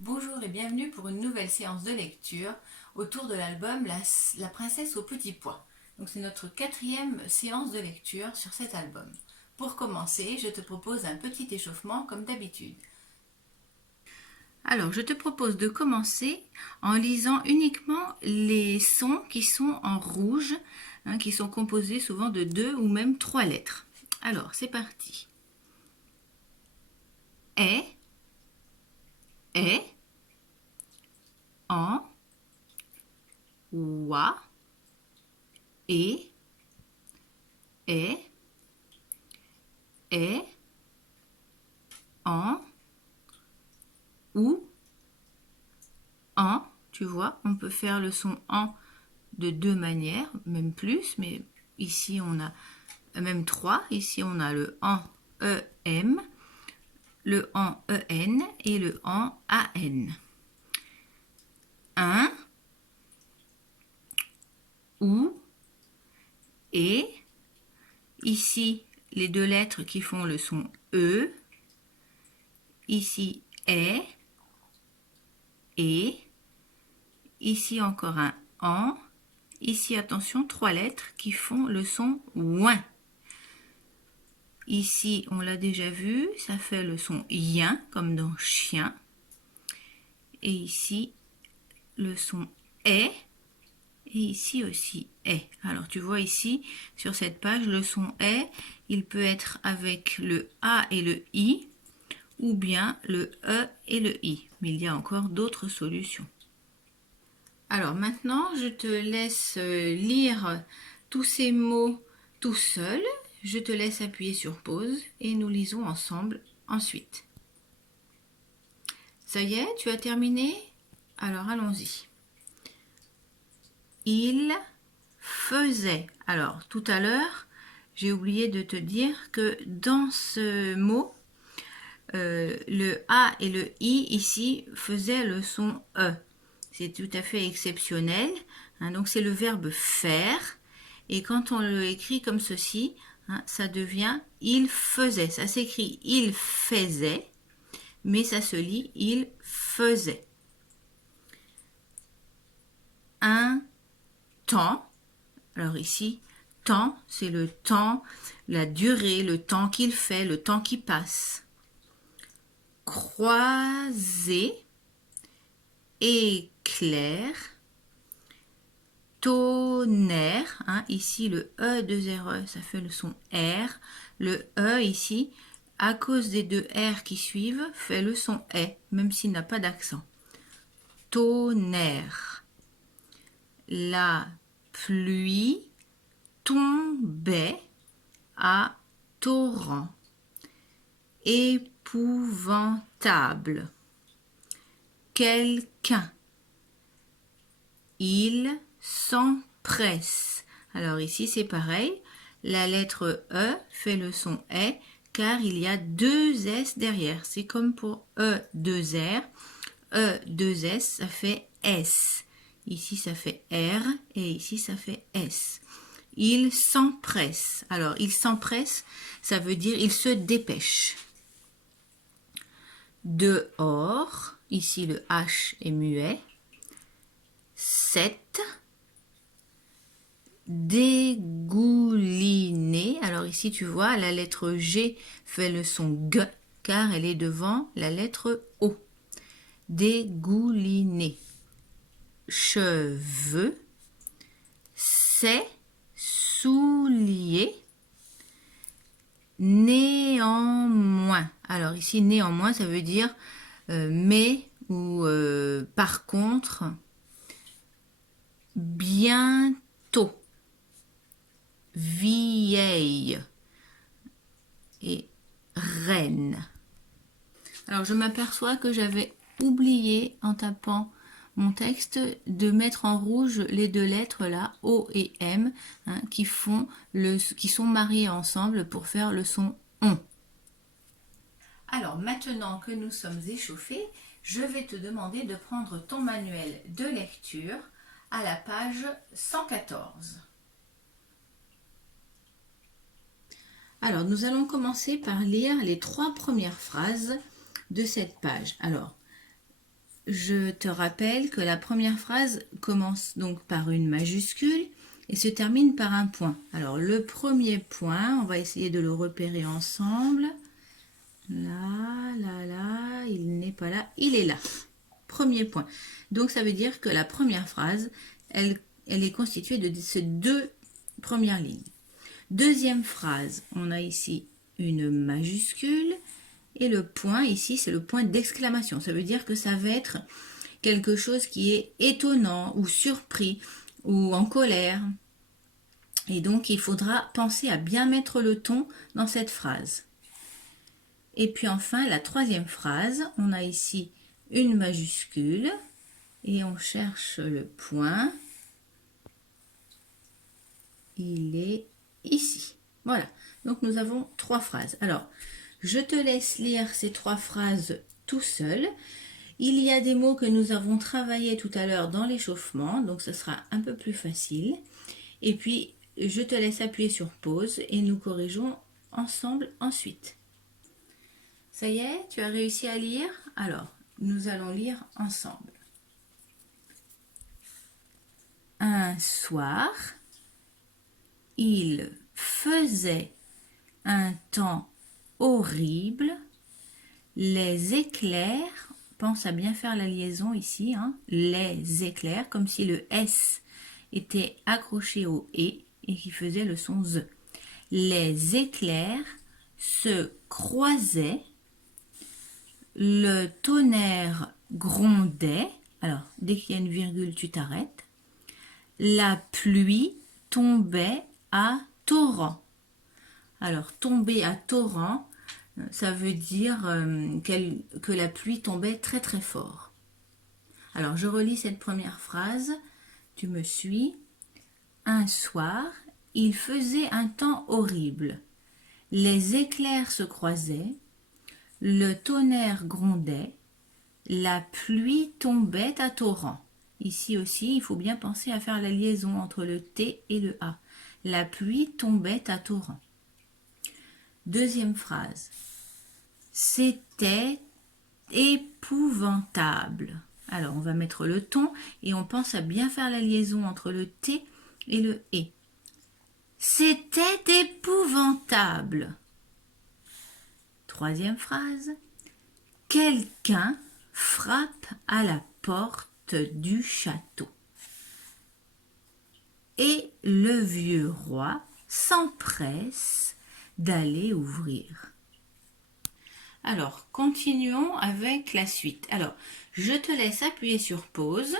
Bonjour et bienvenue pour une nouvelle séance de lecture autour de l'album La princesse au petit pois. Donc c'est notre quatrième séance de lecture sur cet album. Pour commencer, je te propose un petit échauffement comme d'habitude. Alors, je te propose de commencer en lisant uniquement les sons qui sont en rouge, qui sont composés souvent de 2 ou même 3 lettres. Alors, c'est parti. Est, en, oie, et, est, en, ou, en. Tu vois, on peut faire le son en de 2 manières, même plus, mais ici on a même 3. Ici on a le en EM, le en EN et le en AN. Un, ou, et. Ici, les 2 lettres qui font le son E. Ici, est, et. Ici encore un en. Ici, attention, 3 lettres qui font le son ouin. Ici, on l'a déjà vu, ça fait le son yin, comme dans chien. Et ici, le son est. Et ici aussi est. Alors, tu vois ici, sur cette page, le son est, il peut être avec le A et le I, ou bien le E et le I. Mais il y a encore d'autres solutions. Alors maintenant, je te laisse lire tous ces mots tout seul. Je te laisse appuyer sur pause et nous lisons ensemble ensuite. Ça y est, tu as terminé? Alors allons-y. Il faisait. Alors tout à l'heure, j'ai oublié de te dire que dans ce mot, le A et le I ici faisaient le son E. C'est tout à fait exceptionnel. Donc c'est le verbe faire. Et quand on le écrit comme ceci, ça devient il faisait. Ça s'écrit il faisait, mais ça se lit il faisait. Un temps. Alors ici, temps, c'est le temps, la durée, le temps qu'il fait, le temps qui passe. Croiser, éclair, tonnerre, ici le E de RE, ça fait le son R. Le E ici, à cause des 2 R qui suivent, fait le son E, même s'il n'a pas d'accent. Tonnerre. La pluie tombait à torrent. Épouvantable. Quelqu'un. Il s'empresse. Alors ici c'est pareil, la lettre E fait le son E car il y a 2 S derrière. C'est comme pour E 2 R, E 2 S ça fait S. Ici ça fait R et ici ça fait S. Il s'empresse. Alors il s'empresse, ça veut dire il se dépêche. Dehors, ici le H est muet. 7. Dégouliner. Alors ici tu vois la lettre G fait le son G car elle est devant la lettre O. Dégouliner. Cheveux. Ses souliers. Néanmoins. Alors ici néanmoins ça veut dire mais ou par contre. Bientôt. Vieille et reine. Alors je m'aperçois que j'avais oublié en tapant mon texte de mettre en rouge les 2 lettres là, O et M, qui sont mariées ensemble pour faire le son on. Alors maintenant que nous sommes échauffés, je vais te demander de prendre ton manuel de lecture à la page 114. Alors, nous allons commencer par lire les 3 premières phrases de cette page. Alors, je te rappelle que la première phrase commence donc par une majuscule et se termine par un point. Alors le premier point, on va essayer de le repérer ensemble. Là, il n'est pas là, il est là. Premier point. Donc ça veut dire que la première phrase, elle est constituée de ces deux premières lignes. Deuxième phrase, on a ici une majuscule et le point ici, c'est le point d'exclamation. Ça veut dire que ça va être quelque chose qui est étonnant ou surpris ou en colère. Et donc il faudra penser à bien mettre le ton dans cette phrase. Et puis enfin, la troisième phrase, on a ici une majuscule et on cherche le point. Il est ici. Voilà, donc nous avons trois phrases. Alors, je te laisse lire ces trois phrases tout seul. Il y a des mots que nous avons travaillés tout à l'heure dans l'échauffement, donc ce sera un peu plus facile. Et puis, je te laisse appuyer sur pause et nous corrigeons ensemble ensuite. Ça y est, tu as réussi à lire? Alors, nous allons lire ensemble. Un soir, il faisait un temps horrible, les éclairs, pense à bien faire la liaison ici, hein, les éclairs, comme si le S était accroché au E et qui faisait le son Z. Les éclairs se croisaient, le tonnerre grondait, alors dès qu'il y a une virgule tu t'arrêtes, la pluie tombait à torrent. Alors tomber à torrent, ça veut dire que la pluie tombait très très fort. Alors je relis cette première phrase, tu me suis. Un soir, il faisait un temps horrible. Les éclairs se croisaient, le tonnerre grondait, la pluie tombait à torrent. Ici aussi, il faut bien penser à faire la liaison entre le T et le A. La pluie tombait à torrent. Deuxième phrase. C'était épouvantable. Alors, on va mettre le ton et on pense à bien faire la liaison entre le T et le E. C'était épouvantable. Troisième phrase. Quelqu'un frappe à la porte du château. Et le vieux roi s'empresse d'aller ouvrir. Alors, continuons avec la suite. Alors, je te laisse appuyer sur pause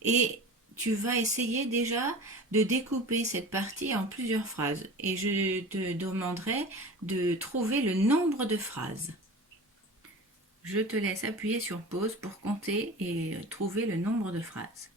et tu vas essayer déjà de découper cette partie en plusieurs phrases. Et je te demanderai de trouver le nombre de phrases. Je te laisse appuyer sur pause pour compter et trouver le nombre de phrases.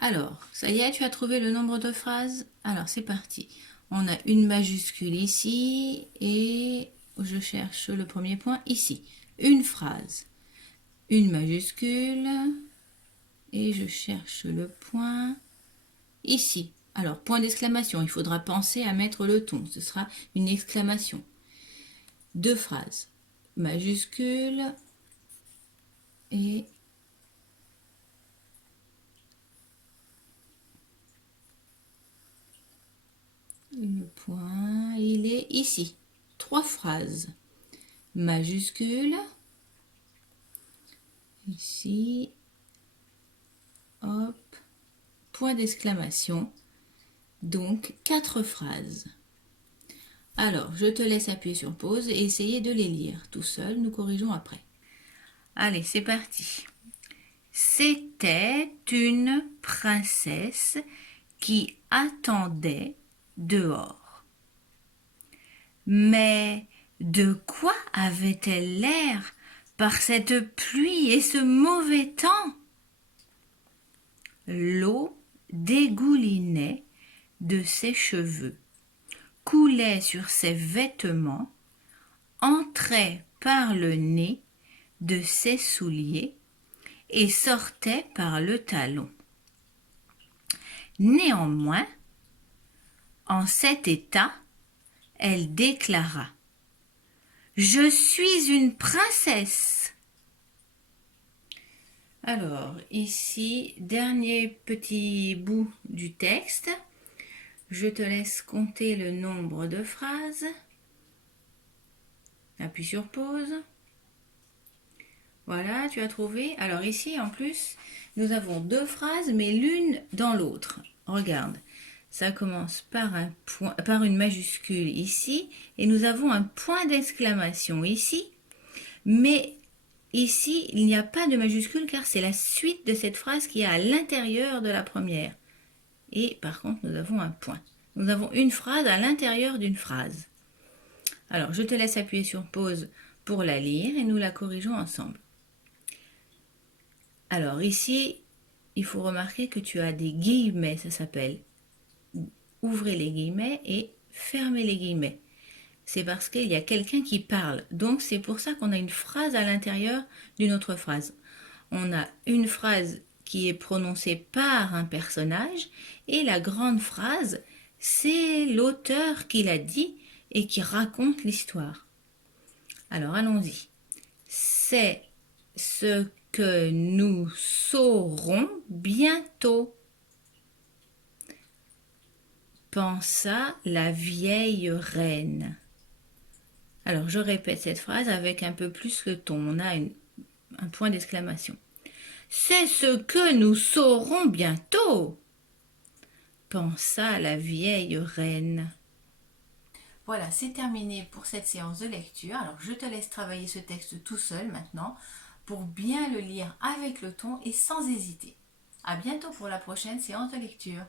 Alors, ça y est, tu as trouvé le nombre de phrases? Alors, c'est parti. On a une majuscule ici et je cherche le premier point ici. Une phrase, une majuscule et je cherche le point ici. Alors, point d'exclamation, il faudra penser à mettre le ton. Ce sera une exclamation. Deux phrases, majuscule et le point, il est ici. Trois phrases, majuscule, ici, hop, point d'exclamation. Donc, quatre phrases. Alors, je te laisse appuyer sur pause et essayer de les lire tout seul. Nous corrigeons après. Allez, c'est parti. C'était une princesse qui attendait dehors. Mais de quoi avait-elle l'air par cette pluie et ce mauvais temps? L'eau dégoulinait de ses cheveux, coulait sur ses vêtements, entrait par le nez de ses souliers et sortait par le talon. Néanmoins, en cet état, elle déclara « Je suis une princesse !» Alors, ici, dernier petit bout du texte. Je te laisse compter le nombre de phrases. Appuie sur pause. Voilà, tu as trouvé. Alors ici, en plus, nous avons deux phrases, mais l'une dans l'autre. Regarde, ça commence par un point, par une majuscule ici, et nous avons un point d'exclamation ici. Mais ici, il n'y a pas de majuscule car c'est la suite de cette phrase qui est à l'intérieur de la première. Et par contre, nous avons un point. Nous avons une phrase à l'intérieur d'une phrase. Alors, je te laisse appuyer sur pause pour la lire et nous la corrigeons ensemble. Alors ici, il faut remarquer que tu as des guillemets, ça s'appelle. Ouvrez les guillemets et fermez les guillemets. C'est parce qu'il y a quelqu'un qui parle. Donc c'est pour ça qu'on a une phrase à l'intérieur d'une autre phrase. On a une phrase qui est prononcée par un personnage et la grande phrase, c'est l'auteur qui l'a dit et qui raconte l'histoire. Alors allons-y. C'est ce que nous saurons bientôt, pensa la vieille reine. Alors je répète cette phrase avec un peu plus le ton. On a un point d'exclamation. C'est ce que nous saurons bientôt, pensa la vieille reine. Voilà, c'est terminé pour cette séance de lecture. Alors je te laisse travailler ce texte tout seul maintenant pour bien le lire avec le ton et sans hésiter. À bientôt pour la prochaine séance de lecture.